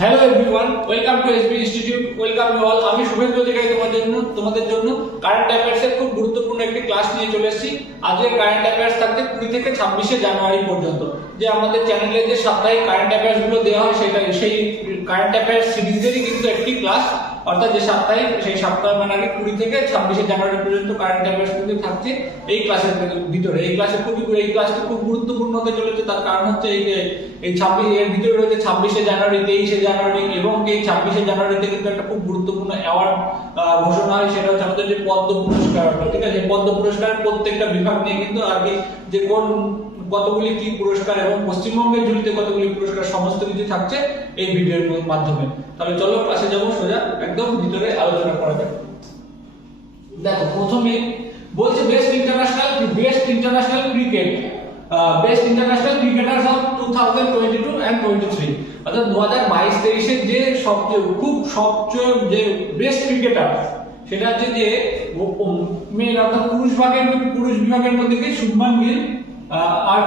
Hello everyone, welcome to SB institute. Welcome you all. আমি শুভেন্দু অধিকারী তোমাদের জন্য কারেন্ট অ্যাফেয়ার্স এর খুব গুরুত্বপূর্ণ একটি ক্লাস নিয়ে চলে এসেছি। আজকের কারেন্ট অ্যাফেয়ার্স থাকছে 20 থেকে 26শে জানুয়ারি পর্যন্ত। যে আমাদের চ্যানেলে যে সাপ্তাহিক কারেন্ট অ্যাফেয়ার্স গুলো দেওয়া হয় সেই কারেন্ট অ্যাফেয়ার্স সিরিজেরই কিন্তু একটি ক্লাস, অর্থাৎ যে সাপ্তাহিক সেই সপ্তাহ মানে 20 থেকে 26শে জানুয়ারি পর্যন্ত কারেন্ট অ্যাফেয়ার্স কিন্তু থাকছে এই ক্লাসের ভিতরে। এই ক্লাসটি খুব গুরুত্বপূর্ণ হতে চলেছে। তার কারণ হচ্ছে এই 26 এর ভিতরে রয়েছে 26শে জানুয়ারি, 23শে জানুয়ারি এবং এই 26শে জানুয়ারিতে কিন্তু একটা খুব গুরুত্বপূর্ণ অ্যাওয়ার্ড ঘোষণা হয়। সেটা হচ্ছে আমাদের যে পদ্ম পুরস্কার, ঠিক আছে? পদ্ম পুরস্কারের প্রত্যেকটা বিভাগ নিয়ে কিন্তু আগে যে কতগুলি কি পুরস্কার এবং পশ্চিমবঙ্গের ঝুলিতে কতগুলি পুরস্কার সমস্ত কিছু থাকছে এই ভিডিওর মাধ্যমে। তাহলে চলো ক্লাসে যাবো, সোজা একদম ভিতরে আলোচনা করা যাক। দেখো, প্রথমে বলছে best international cricketers of 2022 and 23, অর্থাৎ 2022-23 এর যে সবচেয়ে যে বেস্ট ক্রিকেটার সেটা হচ্ছে যে মেল অর্থাৎ পুরুষ বিভাগের মধ্যে কি শুভমান গিল আর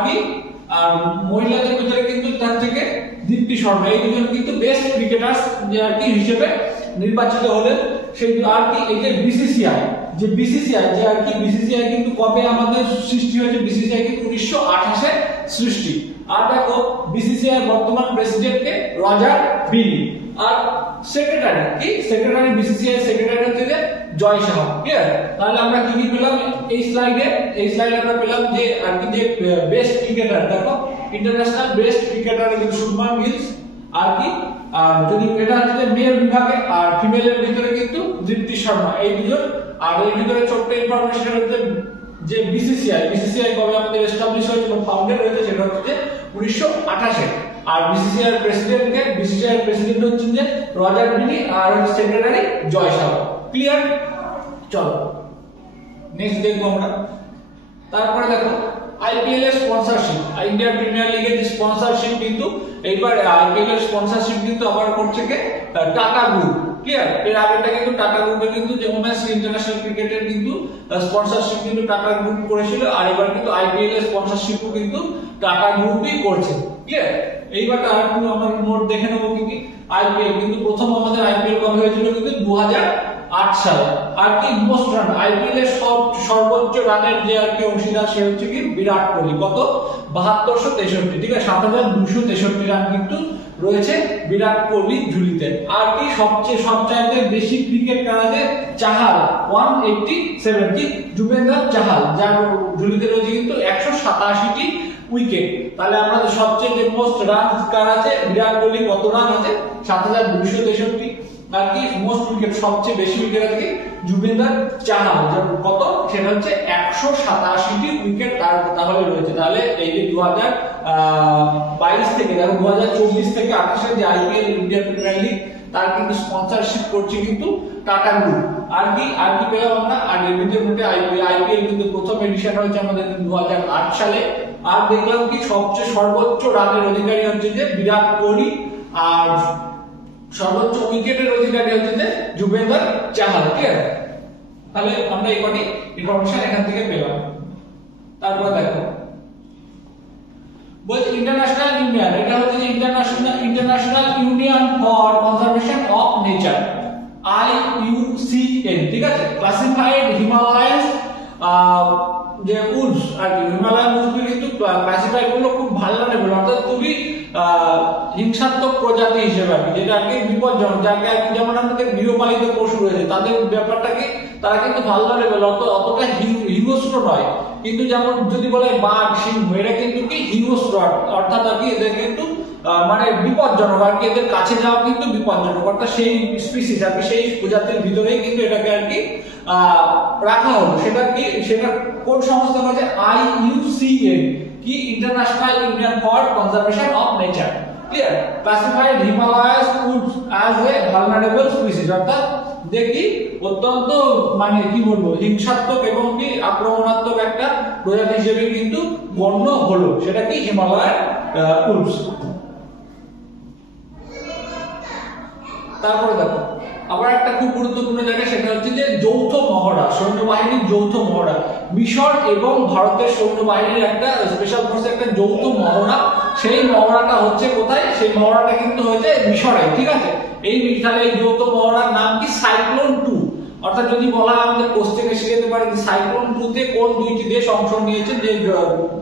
মহিলাদের ভিতরে কিন্তু তার থেকে দীপ্তি শর্মা, এই দুজন কিন্তু বেস্ট ক্রিকেটার্স যে হিসেবে নির্বাচিত হলেন। সেই এই যে বিসিসিআই কিন্তু কবে আমাদের সৃষ্টি হয়েছে? বিসিসিআই কিন্তু 1928-এ সৃষ্টি। আর দেখো, বিসিসিআই বর্তমান প্রেসিডেন্ট কে রজার বিনি। আর সেক্রেটারি বিসিসিআই সেক্রেটারি হচ্ছে যে জয় শাহ। ক্লিয়ার? তাহলে আমরা কি পেলাম এই স্লাইডে আমরা পেলাম যে যে বেস্ট ক্রিকেটার। দেখো, ইন্টারন্যাশনাল বেস্ট ক্রিকেটার কিন্তু শুভমান গিল আর যদি এটা হচ্ছে মেল বিভাগে, আর ফিমেলের ভিতরে কিন্তু দীপ্তি শর্মা, এই দুজন। আর এর ভিতরে ছোট্ট ইনফরমেশন হচ্ছে যে বিসিসিআই কবে আমাদের এস্টাবলিশ হয়েছে বা ফাউন্ডেড হয়েছে সেটা হচ্ছে 1928-এ। আর বিসিসিআই প্রেসিডেন্ট হচ্ছেন যে রজার বিনি আর সেক্রেটারি জয় শাহ। ক্লিয়ার? চলো নেক্সট দেখবো আমরা। তারপরে দেখো আইপিএল এর স্পন্সরশিপ, ইন্ডিয়ান প্রিমিয়ার লিগের যে স্পন্সরশিপ কিন্তু এইবার আইপিএল এর স্পন্সরশিপ কিন্তু আবার করছে কে? Tata group. ক্লিয়ার? এর আগেটা কিন্তু টাটা গ্রুপে কিন্তু যে ওমেন্স ইন্টারন্যাশনাল ক্রিকেটের কিন্তু স্পন্সরশিপ কিন্তু টাটা গ্রুপ করেছিল, আর এবার কিন্তু আইপিএল এর স্পন্সরশিপও কিন্তু টাটা গ্রুপই করছে। ক্লিয়ার? এইবার আরেকটু আমরা নোট দেখে নেবো কি আইপিএল কিন্তু প্রথম আমাদের আইপিএল কবে হয়েছিল? কিন্তু 2008 সালে। আর মোস্ট রান আইপিএল এর সর্বোচ্চ রানের যে অংশীদার সে হচ্ছে কি বিরাট কোহলি। কত? 7263। ঠিক আছে, 7263 রান কিন্তু রয়েছে বিরাট কোহলির ঝুলিতে। আর সবচাইতে বেশি ক্রিকেট খেলাতে চাহাল 187, কি যুবেন্দ্র চাহাল, যার ঝুলিতে রয়েছে কিন্তু 187টি উইকেট। তাহলে আমাদের সবচেয়ে যে মোস্ট রান কার আছে? বিরাট কোহলি। কত রান আছে? 7263। আর মোস্ট উইকেট সবচেয়ে বেশি উইকেট আছে যুবেন্দ্র চাহাল, যার কত? সেটা হচ্ছে 187টি উইকেট তাহলে রয়েছে। তাহলে এই যে 2022 থেকে দেখো 2024 থেকে 28 যে আইপিএল ইন্ডিয়ান প্রিমিয়ার লিগ তার কিন্তু স্পন্সরশিপ করছে কিন্তু টাটা গ্রুপ। আর কি পেলাম আমরা? আর এর মধ্যে আইপিএল কিন্তু প্রথম এডিশন হয়েছে আমাদের 2008 সালে। আর দেখলাম কি সর্বোচ্চ রানের অধিকারী হচ্ছে যে বিরাট কোহলি, আর সর্বোচ্চ উইকেটের অধিকারী হচ্ছে যে যুবেন্দ্র চাহাল। ক্লিয়ার? তাহলে আমরা এই কটি ইনফরমেশন এখান থেকে পেলাম। তারপর দেখো বলছে ইন্টারন্যাশনাল ইউনিয়ন, এটা হচ্ছে যে international union for conservation of nature, IUCN। ঠিক আছে? ক্লাসিফাইড হিমালয়াস যে উডস আর হিমালয়ান উডস কিন্তু ক্লাসিফাই করলো খুব ভালনারেবল, অর্থাৎ খুবই হিংসাত্মক প্রজাতি হিসেবে, যেটা বিপজ্জনক, যাকে যেমন আমাদের গৃহপালিত পশু রয়েছে তাদের ব্যাপারটাকে তারা কিন্তু ভালনারেবল, অতটা হিংস্র নয়। কিন্তু যেমন যদি বলে বাঘ, সিংহ, এরা কিন্তু কি হিংস্র, অর্থাৎ এদের কিন্তু মানে বিপজ্জনক, এদের কাছে যাওয়া কিন্তু বিপজ্জনক, অর্থাৎ সেই স্পিসিস সেই প্রজাতির ভিতরেই কিন্তু এটাকে রাখা হলো। সেটা কোন সংস্থা হচ্ছে? IUCN, কি international union for conservation of nature. Clear? Classified Himalayas Woods as a vulnerable species, অর্থাৎ দেখি অত্যন্ত মানে কি বলবো হিংসাত্মক এবং কি আক্রমণাত্মক একটা প্রজাতি হিসেবে কিন্তু গণ্য হলো। সেটা কি হিমালয়ান উডস। তারপরে দেখো আবার একটা খুব গুরুত্বপূর্ণ জায়গা, সেটা হচ্ছে যে যৌথ মহড়া, সৈন্যবাহিনীর যৌথ মহড়া। মিশর এবং ভারতের সৈন্যবাহিনীর একটা স্পেশাল ফোর্সের একটা যৌথ মহড়া সেই মহড়াটা হচ্ছে কোথায়? সেই মহড়াটা কিন্তু হয়েছে মিশরে, ঠিক আছে। এই তাহলে এই যৌথ মহড়ার নাম কি? সাইক্লোন 2। অর্থাৎ যদি বলা আমাদের কোশ্চেন এসে যেতে পারে যে সাইক্লোন 2 তে কোন দুইটি দেশ অংশ নিয়েছে যে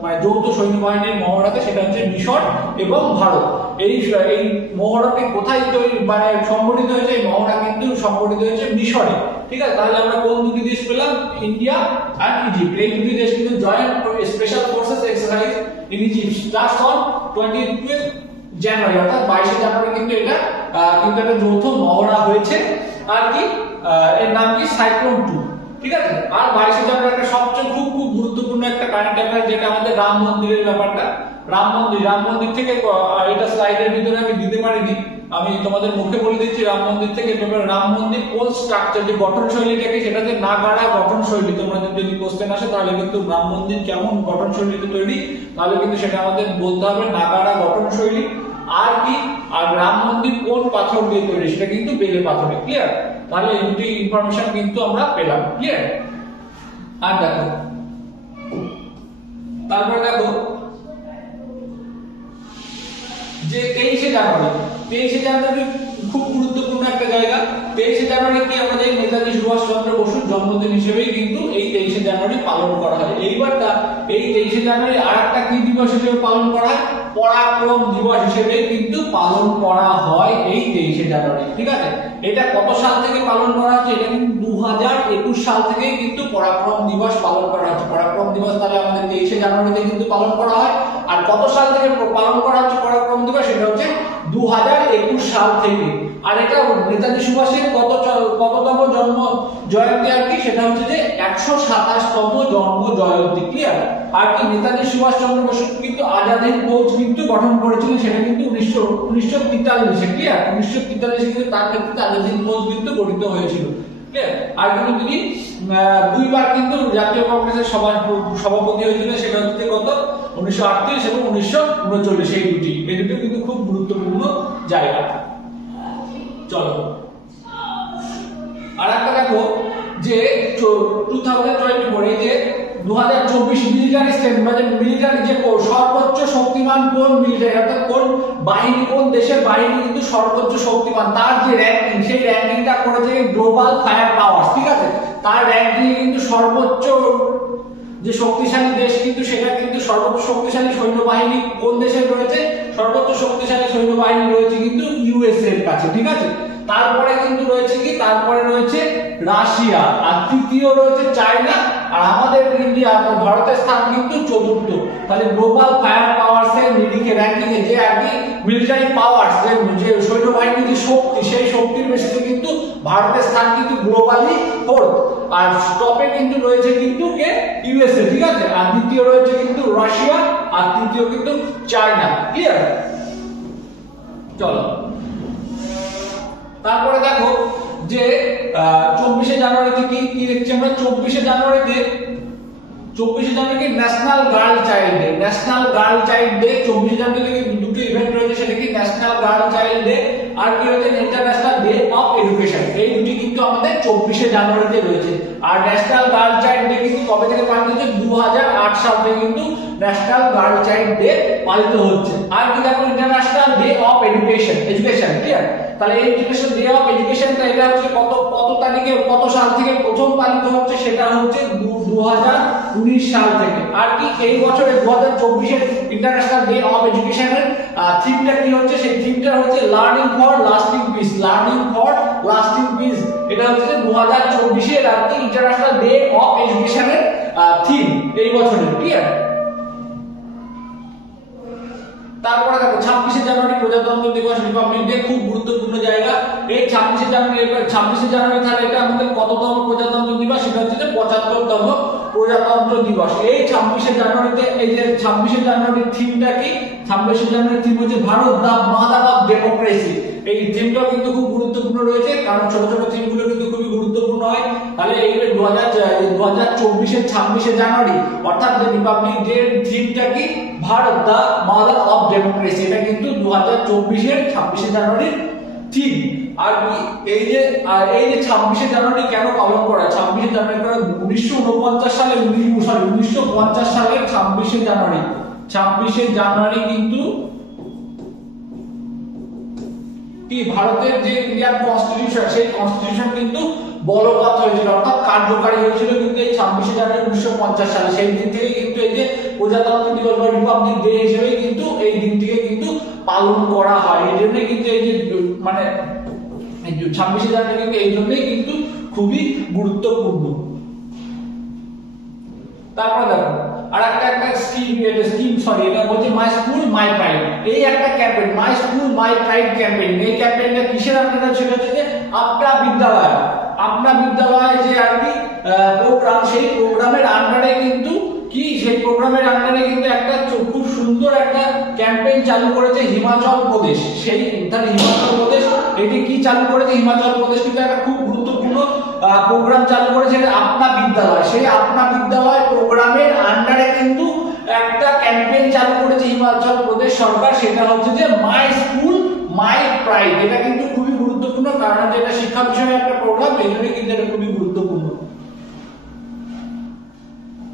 মানে যৌথ সৈন্যবাহিনীর মহড়াতে, সেটা হচ্ছে মিশর এবং ভারত। এই মহড়াটি কোথায় তৈরি মানে সংগঠিত হয়েছে? এই মহড়া কিন্তু সংগঠিত হয়েছে মিশরে, ঠিক আছে। তাহলে আমরা কোন দুটি দেশ পেলাম? ইন্ডিয়া আর ইজিপ্ট। এই দুটি দেশ কিন্তু joint special forces exercise in Egypt starts on 20 জানুয়ারি, অর্থাৎ 22 জানুয়ারি কিন্তু এটা একটা যৌথ মহড়া হয়েছে। আর কি এর নাম কি? সাইক্লোন 2, ঠিক আছে। আর 22 জানুয়ারি একটা সবচেয়ে খুব গুরুত্বপূর্ণ একটা কারেন্ট অ্যাফেয়ার, যেটা আমাদের রাম মন্দিরের ব্যাপারটা। রাম মন্দির থেকে এটা স্লাইডের ভিতরে আমি দিতে পারিনি, আমি তোমাদের মুখে বলে দিচ্ছি। রাম মন্দির থেকে রাম মন্দির কোন স্ট্রাকচার, যে গঠন শৈলীটাকে, সেটাতে নাগাড়া গঠন শৈলী। তোমাদের যদি কোশ্চেন আসে তাহলে কিন্তু রাম মন্দির কেমন গঠন শৈলীতে তৈরি, তাহলে কিন্তু সেটা আমাদের বলতে হবে নাগাড়া গঠন শৈলী। আর কি? আর রাম মন্দির কোন পাথর দিয়ে তৈরি, সেটা কিন্তু বেলে পাথরে, ক্লিয়ার। তাহলে এই দুটি ইনফরমেশন কিন্তু আমরা পেলাম, ক্লিয়ার। আর দেখো তারপরে দেখো যে 23 জানুয়ারি খুব গুরুত্বপূর্ণ একটা জায়গা। 23 জানুয়ারি কি আমাদের নেতাজি সুভাষচন্দ্র বসুর জন্মদিন হিসেবেই কিন্তু এই 23 জানুয়ারি পালন করা হয়। এইবারটা এই 23 জানুয়ারি আরেকটা কি দিবস হিসেবে পালন করা হয়? পরাক্রম দিবস হিসেবে কিন্তু পালন করা হয় এই 23 জানুয়ারি, ঠিক আছে। এটা কত সাল থেকে পালন করা হচ্ছে? এটা কিন্তু 2021 সাল থেকে কিন্তু পরাক্রম দিবস পালন করা হচ্ছে। পরাক্রম দিবস তাহলে আমাদের 23 জানুয়ারিতে কিন্তু পালন করা হয়। আর কত সাল থেকে পালন করা হচ্ছে পরাক্রম দিবস? সেটা হচ্ছে 2021 সাল থেকে। আর এটা নেতাজি সুভাষের কততম জন্ম জয়ন্তী আর কি? সেটা হচ্ছে যে 127তম জন্ম জয়ন্তী, ক্লিয়ার। আর কি নেতাজি সুভাষচন্দ্র বসু কিন্তু আজাদ হিন্দ ফৌজ কিন্তু গঠন করেছিলেন, সেটা কিন্তু 1943-এ, ক্লিয়ার। 1943-এ কিন্তু তার নেতৃত্বে আজাদ হিন্দ ফৌজ কিন্তু গঠিত হয়েছিল, ক্লিয়ার। আর কিন্তু তিনি দুইবার কিন্তু জাতীয় কংগ্রেসের সভাপতি হয়েছিলেন, সেটা হচ্ছে কত? 1938 এবং 1939। এই দুটি কিন্তু খুব গুরুত্বপূর্ণ জায়গা। চলো আর একটা দেখো যে 2024 এই যে 2024 মিলিটারি স্ট্রেন্থ, মানে মিলিটারি যে সর্বোচ্চ শক্তিমান কোন মিলিটারি, অর্থাৎ কোন বাহিনী, কোন দেশের বাহিনী কিন্তু সর্বোচ্চ শক্তিমান, তার যে র্যাঙ্কিং, সেই র্যাঙ্কিংটা করেছে গ্লোবাল ফায়ার পাওয়ার, ঠিক আছে। তার র্যাঙ্কিং কিন্তু সর্বোচ্চ যে শক্তিশালী দেশ কিন্তু সেটা কিন্তু সর্বোচ্চ শক্তিশালী সৈন্যবাহিনী কোন দেশের রয়েছে? সর্বোচ্চ শক্তিশালী সৈন্যবাহিনী রয়েছে কিন্তু ইউএসএ এর কাছে, ঠিক আছে। তারপরে কিন্তু রয়েছে কি? তারপরে রয়েছে রাশিয়া, আর তৃতীয় রয়েছে চায়না, আর আমাদের ইন্ডিয়া ভারতের স্থান কিন্তু চতুর্থ। তাহলে গ্লোবাল ফায়ার পাওয়ারস এর নিরিখে র্যাঙ্কিং এ যে আর কি মিলিটারি পাওয়ারস, যে সৈন্যবাহিনীর যে শক্তি, সেই শক্তির বেসিসে কিন্তু ভারতের স্থান কিন্তু গ্লোবালি ফোর্থ। আর টপে কিন্তু রয়েছে কিন্তু কে? ইউএসএ, ঠিক আছে। আর দ্বিতীয় রয়েছে কিন্তু রাশিয়া, আর তৃতীয় কিন্তু চায়না, ক্লিয়ার। চলো তারপরে দেখো যে 24 জানুয়ারিতে কি দেখছি আমরা? 24 জানুয়ারিতে national girl child day. National girl child day 24 জানুয়ারিতে দুটো ইভেন্ট রয়েছে, সেটা কি? ন্যাশনাল গার্ল চাইল্ড ডে আর কি রয়েছে? International day of education. এই দুটি কিন্তু আমাদের 24 জানুয়ারিতে রয়েছে। আর ন্যাশনাল গার্ল চাইল্ড ডে কিন্তু কবে থেকে পালিত হচ্ছে? 2008 সাল থেকে কিন্তু ন্যাশনাল গার্ল চাইল্ড ডে পালিত হচ্ছে। আর কি দেখো international day of education, clear. তাহলে এই এডুকেশন ডে অফ এডুকেশনটা এটা হচ্ছে কত তারিখে, কত সাল থেকে প্রথম পালিত হচ্ছে? সেটা হচ্ছে 2019 সাল থেকে। আর কি এই বছরে 2024 এর ইন্টারন্যাশনাল ডে অফ এডুকেশনের থিমটা কি হচ্ছে? সেই থিমটা হচ্ছে learning for lasting piece, learning for lasting piece. এটা হচ্ছে 2024 এর আর কি ইন্টারন্যাশনাল ডে অফ এডুকেশনের থিম এই বছরের, ক্লিয়ার। তারপরে দেখো 26 জানুয়ারি প্রজাতন্ত্র দিবস, রিপাবলিক ডে, খুব গুরুত্বপূর্ণ জায়গা। এই 26 জানুয়ারি তাহলে এটা আমাদের কততম প্রজাতন্ত্র দিবস? সেটা হচ্ছে 75তম প্রজাতন্ত্র দিবস। এই 26 জানুয়ারিতে এই যে 26 জানুয়ারির থিমটা কি? 26 জানুয়ারির থিম হচ্ছে Bharat the mother of democracy. এই থিমটা কিন্তু খুব গুরুত্বপূর্ণ রয়েছে, কারণ ছোট ছোট থিমগুলো কিন্তু খুবই গুরুত্বপূর্ণ হয়। তাহলে এই 2024 এর 26 জানুয়ারি অর্থাৎ রিপাবলিক ডে এর থিমটা কি? Bharat the mother of democracy. এটা কিন্তু 2024 এর 26 জানুয়ারির থিম। আর এই যে 26 জানুয়ারি কেন পালন করা? 26 জানুয়ারি 1949 সালে 1950 সালের 26 জানুয়ারি 26শে জানুয়ারি কিন্তু কি ভারতের যে ইন্ডিয়ান কনস্টিটিউশন, সেই কনস্টিটিউশন কিন্তু বলবৎ হয়েছিল, অর্থাৎ কার্যকারী হয়েছিল কিন্তু এই 26শে জানুয়ারি 1950 সালে। সেই দিন থেকে কিন্তু এই যে প্রজাতন্ত্র দিবস বা রিপাবলিক ডে হিসেবে কিন্তু এই দিনটিকে কিন্তু পালন করা হয়। এই জন্য কিন্তু এই যে মানে 26শে জানুয়ারি কিন্তু এই জন্যই কিন্তু খুবই গুরুত্বপূর্ণ। তারপর দেখো আর একটা স্কিম সরি এটা বলছে মাই স্কুল মাই প্রাইড। এই একটা campaign my school my pride campaign, এই ক্যাম্পেইনটা কিসের আন্ডারে ছিল? যে আপনার বিদ্যালয় যে আর কি প্রোগ্রাম, সেই প্রোগ্রামের আন্ডারে কিন্তু কি সেই প্রোগ্রামের আন্ডারে কিন্তু একটা খুব সুন্দর একটা ক্যাম্পেইন চালু করেছে হিমাচল প্রদেশ। সেই তাহলে হিমাচল প্রদেশ এটি কি চালু করেছে? হিমাচল প্রদেশ কিন্তু একটা খুব গুরুত্বপূর্ণ প্রোগ্রাম চালু করেছে আপনা বিদ্যালয়। সেই আপনা বিদ্যালয় প্রোগ্রামের আন্ডারে কিন্তু একটা ক্যাম্পেইন চালু করেছে হিমাচল প্রদেশ সরকার, সেটা হচ্ছে যে মাই স্কুল মাই প্রাইড। এটা কিন্তু খুবই গুরুত্বপূর্ণ, কারণ এটা শিক্ষা বিষয়ের একটা প্রোগ্রাম, এই জন্য কিন্তু এটা খুবই গুরুত্বপূর্ণ।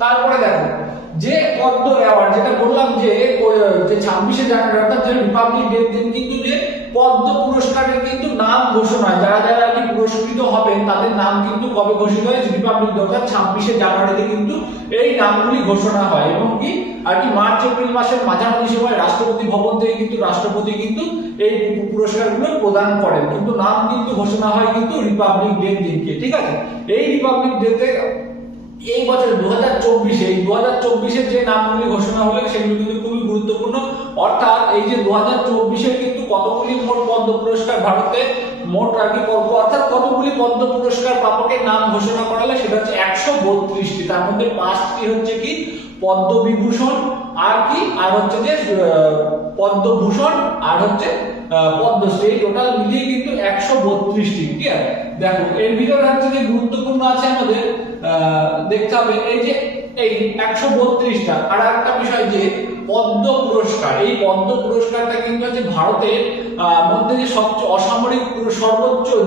তারপরে দেখো যে পদ্ম অ্যাওয়ার্ড, যেটা বললাম যে 26শে জানুয়ারি অর্থাৎ যে রিপাবলিক ডে দিন কিন্তু যে পদ্ম পুরস্কারের কিন্তু নাম ঘোষণা হয়, যারা যারা আর কি পুরস্কৃত হবেন তাদের নাম কিন্তু কবে ঘোষিত হয়? রিপাবলিক ডে অর্থাৎ 26শে জানুয়ারিতে কিন্তু এই নামগুলি ঘোষণা হয়। এবং কি আর কি মার্চ এপ্রিল মাসের মাঝামাঝি সময় রাষ্ট্রপতি ভবন থেকে কিন্তু রাষ্ট্রপতি কিন্তু এই পুরস্কারগুলো প্রদান করেন, কিন্তু নাম কিন্তু ঘোষণা হয় কিন্তু রিপাবলিক ডে দিনকে। ঠিক আছে, এই রিপাবলিক ডেতে এই বছর 2024 যে নামগুলি ঘোষণা হলো সেগুলো কিন্তু খুবই গুরুত্বপূর্ণ। অর্থাৎ এই যে 2024 কিন্তু কতগুলি মোট পদ্ম পুরস্কার ভারতে মোট আর কি অর্থাৎ কতগুলি পদ্ম পুরস্কার প্রাপকের নাম ঘোষণা করা হলো সেটা হচ্ছে 132টি। তার মধ্যে 5টি হচ্ছে কি পদ্মবিভূষণ আর হচ্ছে যে পদ্মভূষণ আর হচ্ছে পদ্মশ্রী, টোটাল মিলিয়ে কিন্তু 132টি। ঠিক আছে, দেখো এর ভিতরে হচ্ছে যে গুরুত্বপূর্ণ আছে আমাদের দেখতে হবে এই যে এই 132টা। আর একটা বিষয় যে পদ্ম পুরস্কার, এই পদ্ম পুরস্কারটা কিন্তু হচ্ছে ভারতের মধ্যে যে সবচেয়ে অসামরিক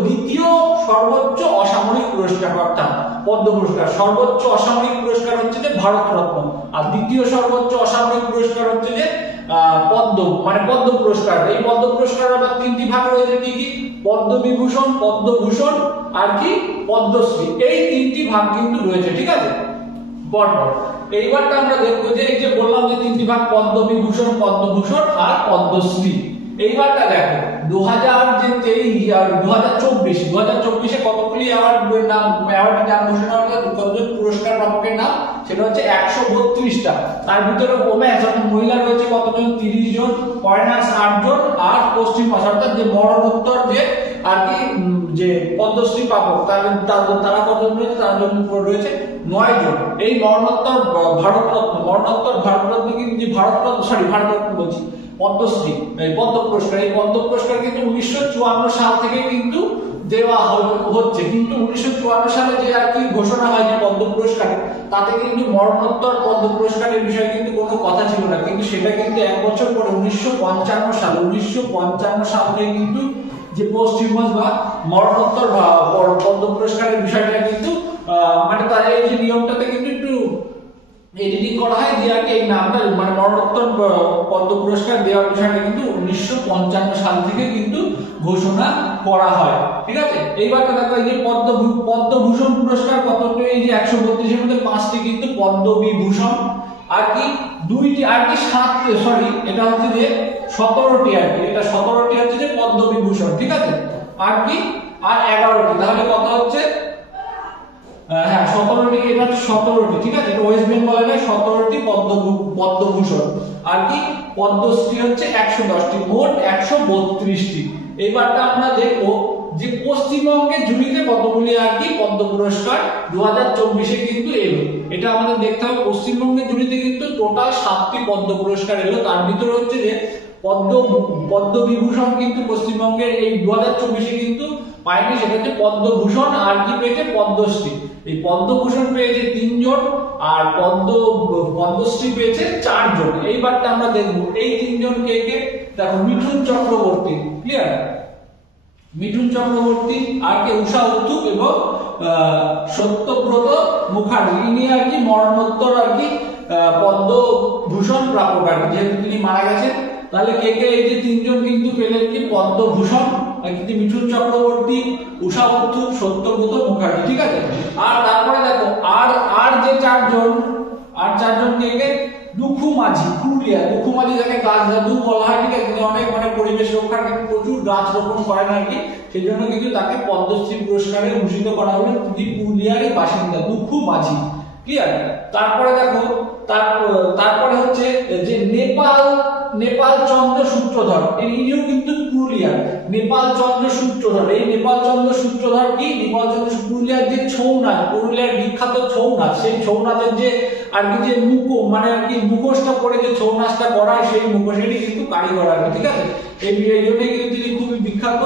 দ্বিতীয় সর্বোচ্চ অসামরিক পুরস্কার। অর্থাৎ পদ্ম পুরস্কার সর্বোচ্চ অসামরিক পুরস্কার হচ্ছে যে ভারতরত্ন, আর দ্বিতীয় সর্বোচ্চ অসামরিক পুরস্কার হচ্ছে যে পদ্ম পুরস্কার। এই পদ্ম পুরস্কার আবার 3টি ভাগ রয়েছে, কি কি? পদ্মবিভূষণ, পদ্মভূষণ আর কি পদ্মশ্রী, এই 3টি ভাগ কিন্তু রয়েছে। ঠিক আছে, পরপর এইবারটা আমরা দেখবো যে এই যে বললাম যে 3টি ভাগ পদ্মবিভূষণ, পদ্মভূষণ আর পদ্মশ্রী। এইবারটা দেখো 2024 কতগুলি অ্যাওয়ার্ডের নাম ঘোষণা হলো, কতজন পুরস্কার প্রাপকের নাম, সেটা হচ্ছে 132টা। তার ভিতরে ওমেন্স অর্থাৎ মহিলা রয়েছে কতজন? 30 জন, ফরেনার্স 8 জন, আর পশ্চিমবঙ্গ অর্থাৎ যে মরণোত্তর যে আর কি যে পদ্মশ্রী প্রাপক তারা কতজন রয়েছে? তার জন্য রয়েছে 9 জন। এই মরণোত্তর ভারতরত্ন কিন্তু যে ভারতরত্ন বলছি পদ্মশ্রী, এই পদ্ম পুরস্কার কিন্তু 1954 সাল থেকে কিন্তু দেওয়া হচ্ছে। কিন্তু 1954 সালে যে আর কি ঘোষণা হয় যে পদ্ম পুরস্কার, তাতে কিন্তু মরণোত্তর পদ্ম পুরস্কারের বিষয়ে কিন্তু কোনো কথা ছিল না। কিন্তু সেটা কিন্তু এক বছর পরে 1955 সালে কিন্তু যে পশ্চিমবঙ্গ বা মরণোত্তর পদ্ম পুরস্কারের বিষয়টা কিন্তু মানে তার এই যে নিয়মটাতে কিন্তু একটু এডিটিং করা হয়, দিয়ে আর কি এই নামটা মানে মরণোত্তর পদ্ম পুরস্কার দেওয়ার বিষয়টা কিন্তু 1955 সাল থেকে কিন্তু ঘোষণা করা হয়। ঠিক আছে, এইবার দেখো এই যে পদ্মভূষণ পুরস্কার কতটা? এই যে 132 এর মধ্যে 5টি কিন্তু পদ্মবিভূষণ, আর কি 2টি আর কি এটা হচ্ছে যে 17টি আর কি, এটা 17টি হচ্ছে যে পদ্মবিভূষণ। ঠিক আছে, আর কি আর 11টি, তাহলে কত হচ্ছে? হ্যাঁ 17টি, এটা 17টি। ঠিক আছে, এটা ওয়েস্ট বেঙ্গলের 17টি পদ্মভূষণ, আর কি পদ্মশ্রী হচ্ছে 110টি, মোট 132টি। এইবারটা আমরা দেখবো যে পশ্চিমবঙ্গের ঝুলিতে কতগুলি আর কি পদ্ম পুরস্কার 2024 কিন্তু এলো। এটা আমাদের দেখতে হবে, পশ্চিমবঙ্গের ঝুলিতে কিন্তু টোটাল 7টি পদ্ম পুরস্কার এলো। তার ভিতরে হচ্ছে যে পদ্মবিভূষণ কিন্তু পশ্চিমবঙ্গের এই 2024 কিন্তু পায়নি, সেটা হচ্ছে পদ্মভূষণ, আর কি পেয়েছে? পদ্মশ্রী। এই পদ্মভূষণ পেয়েছে 3 জন, আর পদ্মশ্রী পেয়েছে 4 জন। এইবারটা আমরা দেখবো এই 3 জন কে কে। দেখো মিঠুন চক্রবর্তী, ক্লিয়ার? মিঠুন চক্রবর্তী, আর কে? উষা উত্থুপ এবং সত্যব্রত মুখার্জি। ইনি আর কি মরণোত্তর আর কি পদ্মভূষণ প্রাপক, যেহেতু তিনি মারা গেছেন, তাহলে কে কে এই যে তিনজন কিন্তু পেলেন কি পদ্মভূষণ, কিন্তু মিঠুন চক্রবর্তী, উষা বসু, সত্যব্রত মুখার্জি, ঠিক আছে। আর তারপরে দেখো আর যে চারজন কে কে, দুখু মাঝি, পুরুলিয়া দুখু মাঝি, যাকে গাছ দাদু বলা হয়, ঠিক আছে, অনেক পরিবেশ রক্ষার ক্ষেত্রে প্রচুর গাছ রোপণ করেন আর কি, সেই জন্য কিন্তু তাকে পদ্মশ্রী পুরস্কারে ভূষিত করা হলো। তিনি পুরুলিয়ারই বাসিন্দা, দুখু মাঝি, ক্লিয়ার। তারপরে দেখো তারপরে হচ্ছে যে নেপাল চন্দ্র সূত্রধর, ইনিও কিন্তু পুরুলিয়ার, নেপাল চন্দ্র সূত্রধর। এই নেপাল চন্দ্র সূত্রধর কি, নেপাল চন্দ্র পুরুলিয়ার যে ছৌ নাচ, পুরুলিয়ার বিখ্যাত ছৌ নাচ, সেই ছৌ নাচের যে আর কি যে মুখোশটা পরে যে ছৌ নাচটা করা হয়, সেই মুখোশেরই কিন্তু কারিগর আর কি, ঠিক আছে। এই জন্যই কিন্তু তিনি খুবই বিখ্যাত,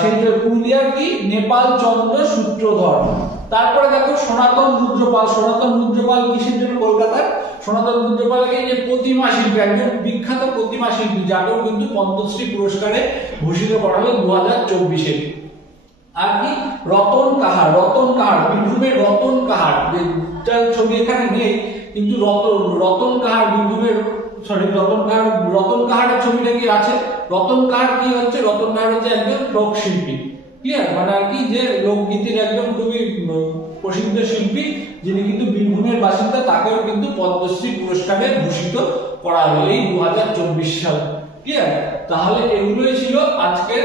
সেই পুরুলিয়ার কি নেপাল চন্দ্র সূত্রধর। তারপরে দেখো সনাতন রুদ্রপাল কিসের জন্য কলকাতার, সনাতন রুদ্রপালকে যে প্রতিমা শিল্পী, একজন বিখ্যাত প্রতিমা শিল্পী, যাকেও কিন্তু পদ্মশ্রী পুরস্কারে ভূষিত করা হলো 2024-এ। আর কি রতন কাহার, বীরভূমের রতন কাহার, ছবি এখানে নেই, কিন্তু রতন কাহার বীরভূমের, রতন কাহারের ছবিটা কি আছে। রতন কাহার হচ্ছে একজন লোক শিল্পী, ক্লিয়ার, আর কি যে লোকগীতির একজন খুবই প্রসিদ্ধ শিল্পী, যিনি কিন্তু বীরভূমের বাসিন্দা, তাকেও কিন্তু পদ্মশ্রী পুরস্কারে ভূষিত করা হলো এই 2024 সালে, ক্লিয়ার। তাহলে এগুলোই ছিল আজকের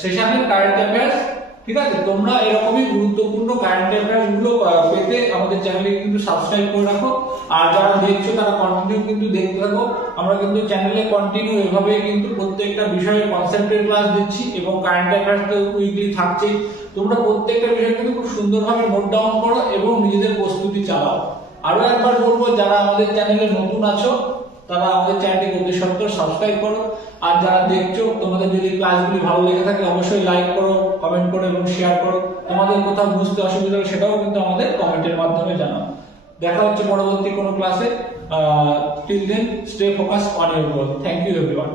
সেশনের কারেন্ট অ্যাফেয়ার্স, ঠিক আছে। তোমরা এরকমই গুরুত্বপূর্ণ কারেন্ট অ্যাফেয়ার্স গুলো পেতে আমাদের চ্যানেলে কিন্তু সাবস্ক্রাইব করে রাখো, আর যারা দেখছো তারা কন্টিনিউ কিন্তু দেখতে থাকো। আমরা কিন্তু চ্যানেলে কন্টিনিউ এভাবে কিন্তু প্রত্যেকটা বিষয়ে কনসেপ্টের ক্লাস দিচ্ছি, এবং কারেন্ট অ্যাফেয়ার্স তো উইকলি থাকছে। তোমরা প্রত্যেকটা বিষয় কিন্তু খুব সুন্দরভাবে নোট ডাউন করো এবং নিজেদের প্রস্তুতি চালাও। আরো একবার বলবো, যারা আমাদের চ্যানেলে নতুন আছো তারা আমাদের চ্যানেলটি অতি সত্বর সাবস্ক্রাইব করো, আর যারা দেখছো তোমাদের যদি ক্লাসগুলি ভালো লেগে থাকে অবশ্যই লাইক করো, কমেন্ট করো এবং শেয়ার করো। তোমাদের কোথাও বুঝতে অসুবিধা হলে সেটাও কিন্তু আমাদের কমেন্টের মাধ্যমে জানাও। দেখা হচ্ছে পরবর্তী কোনো ক্লাসে। Till then stay focus on your goal. Thank you everyone.